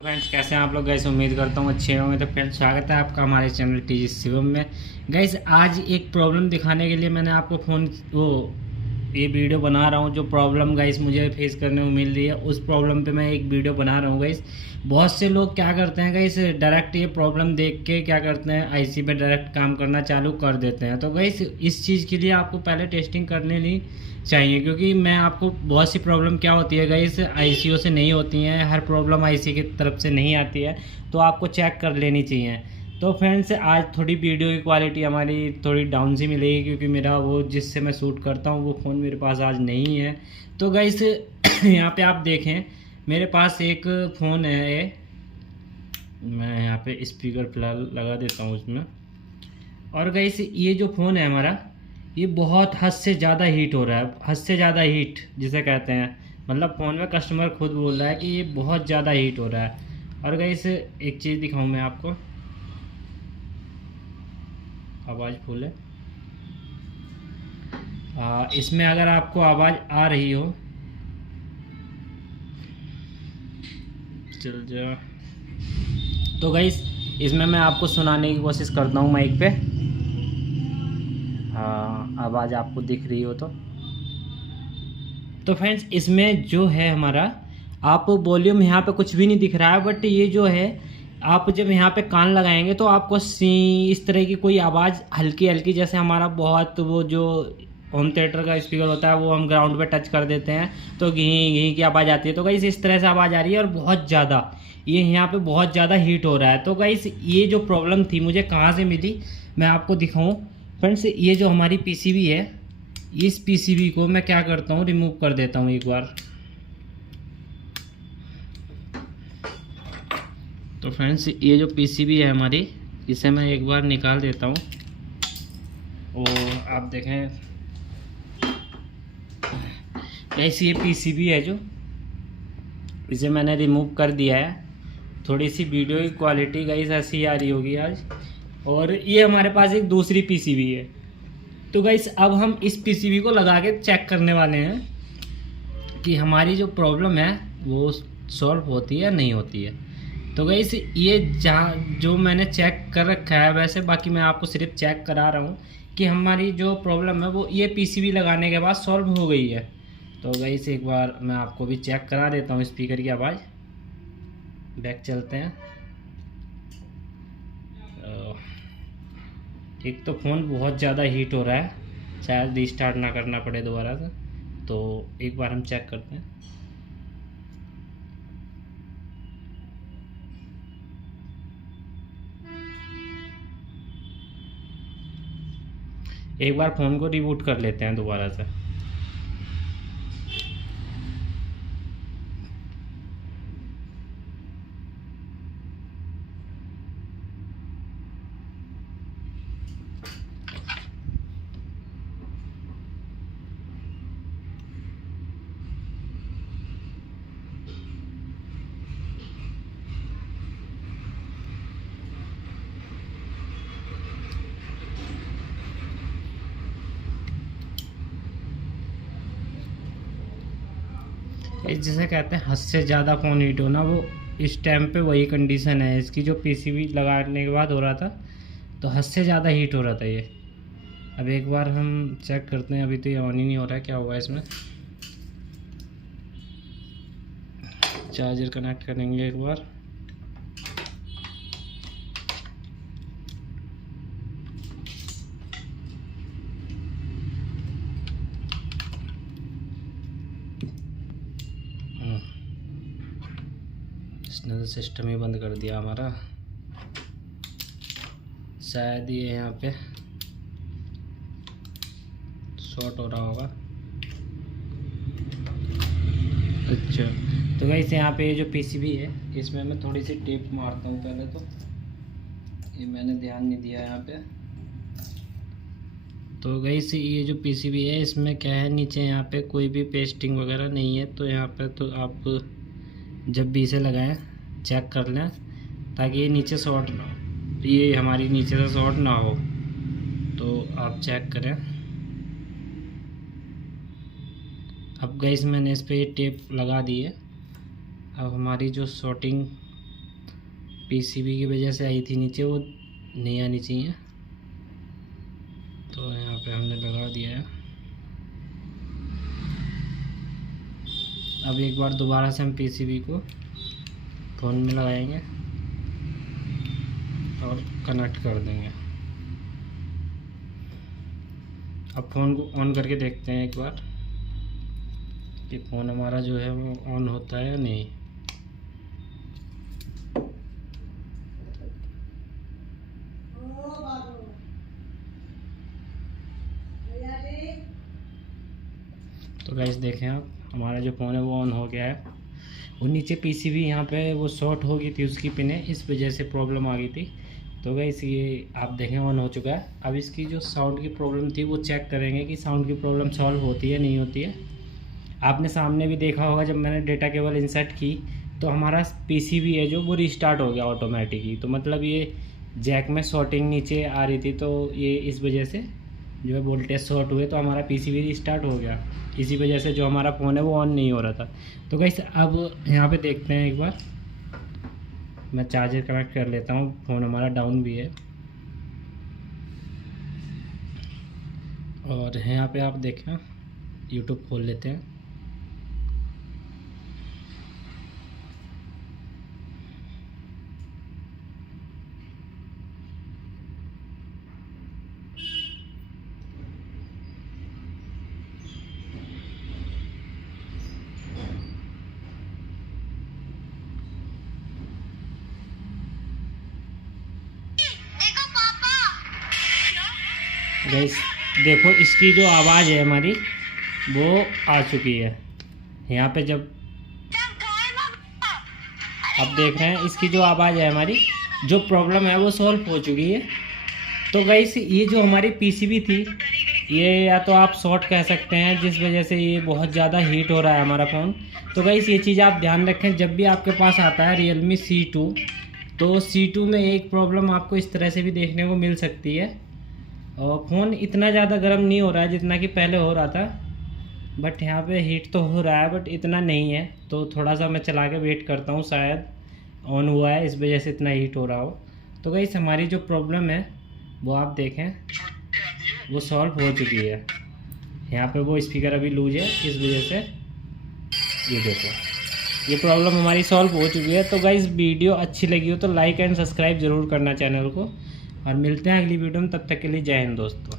Friends, कैसे हैं आप लोग? गाइस उम्मीद करता हूँ अच्छे होंगे। तो फ्रेंड्स, स्वागत है आपका हमारे चैनल टीजी शिवम में। गाइस आज एक प्रॉब्लम दिखाने के लिए मैंने आपको ये वीडियो बना रहा हूँ। जो प्रॉब्लम गाइस मुझे फेस करने को मिल रही है, उस प्रॉब्लम पे मैं एक वीडियो बना रहा हूँ। गाइस बहुत से लोग क्या करते हैं गाइस, डायरेक्ट ये प्रॉब्लम देख के क्या करते हैं, आईसी पे डायरेक्ट काम करना चालू कर देते हैं। तो गाइस इस चीज़ के लिए आपको पहले टेस्टिंग करने नहीं चाहिए, क्योंकि मैं आपको बहुत सी प्रॉब्लम क्या होती है गाइस, आईसीओ से नहीं होती हैं। हर प्रॉब्लम आईसी की तरफ से नहीं आती है, तो आपको चेक कर लेनी चाहिए। तो फ्रेंड्स, आज थोड़ी वीडियो की क्वालिटी हमारी थोड़ी डाउन सी मिलेगी, क्योंकि मेरा वो जिससे मैं शूट करता हूँ वो फ़ोन मेरे पास आज नहीं है। तो गाइस यहाँ पे आप देखें, मेरे पास एक फ़ोन है ये। मैं यहाँ पे स्पीकर फिलहाल लगा देता हूँ उसमें। और गाइस ये जो फ़ोन है हमारा, ये बहुत हद से ज़्यादा हीट हो रहा है। हद से ज़्यादा हीट जिसे कहते हैं, मतलब फ़ोन में कस्टमर खुद बोल रहा है कि ये बहुत ज़्यादा हीट हो रहा है। और गाइस एक चीज़ दिखाऊं मैं आपको, आवाज़ फुल है। इसमें अगर आपको आवाज़ आ रही हो, चल जा। तो गाइस इसमें मैं आपको सुनाने की कोशिश करता हूँ माइक पे। हाँ, आवाज़ आपको दिख रही हो तो फ्रेंड्स इसमें जो है हमारा, आप वॉल्यूम यहाँ पे कुछ भी नहीं दिख रहा है, बट ये जो है आप जब यहाँ पे कान लगाएंगे तो आपको इस तरह की कोई आवाज़ हल्की हल्की, जैसे हमारा बहुत वो जो होम थिएटर का स्पीकर होता है वो हम ग्राउंड पे टच कर देते हैं तो घी घी की आवाज़ आती है। तो गाइस इस तरह से आवाज़ आ रही है, और बहुत ज़्यादा ये यहाँ पे बहुत ज़्यादा हीट हो रहा है। तो गाइस ये जो प्रॉब्लम थी मुझे कहाँ से मिली, मैं आपको दिखाऊँ। फ्रेंड्स, ये जो हमारी पीसीबी है, इस पीसीबी को मैं क्या करता हूँ, रिमूव कर देता हूँ एक बार। तो फ्रेंड्स ये जो पीसीबी है हमारी, इसे मैं एक बार निकाल देता हूँ। और आप देखें गाइस, ये पीसीबी है जो, इसे मैंने रिमूव कर दिया है। थोड़ी सी वीडियो की क्वालिटी गाइस ऐसी आ रही होगी आज। और ये हमारे पास एक दूसरी पीसीबी है। तो गाइस अब हम इस पीसीबी को लगा के चेक करने वाले हैं कि हमारी जो प्रॉब्लम है वो सॉल्व होती है या नहीं होती है। तो गाइस ये जहाँ जो मैंने चेक कर रखा है, वैसे बाकी मैं आपको सिर्फ चेक करा रहा हूँ कि हमारी जो प्रॉब्लम है वो ये पीसीबी लगाने के बाद सॉल्व हो गई है। तो गाइस एक बार मैं आपको भी चेक करा देता हूँ स्पीकर की आवाज़। बैक चलते हैं। एक तो फ़ोन बहुत ज़्यादा हीट हो रहा है, शायद रीस्टार्ट ना करना पड़े दोबारा से। तो एक बार हम चेक करते हैं। एक बार फ़ोन को रिबूट कर लेते हैं दोबारा से। जिसे कहते हैं हद से ज़्यादा फ़ोन हीट होना, वो इस टाइम पे वही कंडीशन है इसकी जो पीसीबी लगाने के बाद हो रहा था। तो हद से ज़्यादा हीट हो रहा था ये। अब एक बार हम चेक करते हैं। अभी तो ये ऑन ही नहीं हो रहा है, क्या हुआ इसमें। चार्जर कनेक्ट करेंगे एक बार। इसने तो सिस्टम ही बंद कर दिया हमारा। शायद ये यहाँ पे शॉर्ट हो रहा होगा। अच्छा, तो गाइस यहाँ पे ये जो पीसीबी है, इसमें मैं थोड़ी सी टेप मारता हूँ पहले। तो ये मैंने ध्यान नहीं दिया यहाँ पे। तो गाइस ये जो पीसीबी है, इसमें क्या है, नीचे यहाँ पे कोई भी पेस्टिंग वगैरह नहीं है। तो यहाँ पे तो आप जब भी इसे लगाएं चेक कर लें, ताकि ये नीचे शॉर्ट ना हो, ये हमारी नीचे से शॉर्ट ना हो। तो आप चेक करें। अब गाइस मैंने इस पर ये टेप लगा दी है। अब हमारी जो शॉर्टिंग पीसीबी की वजह से आई थी नीचे, वो नहीं आनी चाहिए। तो यहाँ पे हमने लगा दिया है। अब एक बार दोबारा से हम पीसीबी को फ़ोन में लगाएंगे और कनेक्ट कर देंगे। अब फ़ोन को ऑन करके देखते हैं एक बार कि फ़ोन हमारा जो है वो ऑन होता है या नहीं। तो गाइस देखें आप, हमारा जो फ़ोन है वो ऑन हो गया है। वो नीचे पीसीबी यहाँ पे वो शॉर्ट हो गई थी उसकी पिनें, इस वजह से प्रॉब्लम आ गई थी। तो गाइस ये आप देखें ऑन हो चुका है। अब इसकी जो साउंड की प्रॉब्लम थी वो चेक करेंगे कि साउंड की प्रॉब्लम सॉल्व होती है नहीं होती है। आपने सामने भी देखा होगा जब मैंने डेटा केबल इंसर्ट की तो हमारा पीसीबी है जो वो रिस्टार्ट हो गया ऑटोमेटिक ही। तो मतलब ये जैक में शॉर्टिंग नीचे आ रही थी, तो ये इस वजह से जो है वोल्टेज शॉर्ट हुए तो हमारा पीसीबी रिस्टार्ट हो गया। इसी वजह से जो हमारा फ़ोन है वो ऑन नहीं हो रहा था। तो गाइस अब यहाँ पे देखते हैं एक बार, मैं चार्जर कनेक्ट कर लेता हूँ, फ़ोन हमारा डाउन भी है। और यहाँ पे आप देखें, यूट्यूब खोल लेते हैं। गाइस देखो, इसकी जो आवाज़ है हमारी वो आ चुकी है यहाँ पे। जब आप देख रहे हैं इसकी जो आवाज़ है हमारी, जो प्रॉब्लम है वो सॉल्व हो चुकी है। तो गाइस ये जो हमारी पीसीबी थी ये या तो आप शॉर्ट कह सकते हैं, जिस वजह से ये बहुत ज़्यादा हीट हो रहा है हमारा फ़ोन। तो गाइस ये चीज़ आप ध्यान रखें, जब भी आपके पास आता है Realme C2, तो C2 में एक प्रॉब्लम आपको इस तरह से भी देखने को मिल सकती है। और फ़ोन इतना ज़्यादा गर्म नहीं हो रहा है जितना कि पहले हो रहा था, बट यहाँ पे हीट तो हो रहा है बट इतना नहीं है। तो थोड़ा सा मैं चला के वेट करता हूँ, शायद ऑन हुआ है इस वजह से इतना हीट हो रहा हो। तो गाइस हमारी जो प्रॉब्लम है वो आप देखें वो सॉल्व हो चुकी है। यहाँ पे वो स्पीकर अभी लूज है, इस वजह से ये देखो ये प्रॉब्लम हमारी सॉल्व हो चुकी है। तो गाइस वीडियो अच्छी लगी हो तो लाइक एंड सब्सक्राइब ज़रूर करना चैनल को, और मिलते हैं अगली वीडियो में। तब तक के लिए जय हिंद दोस्तों।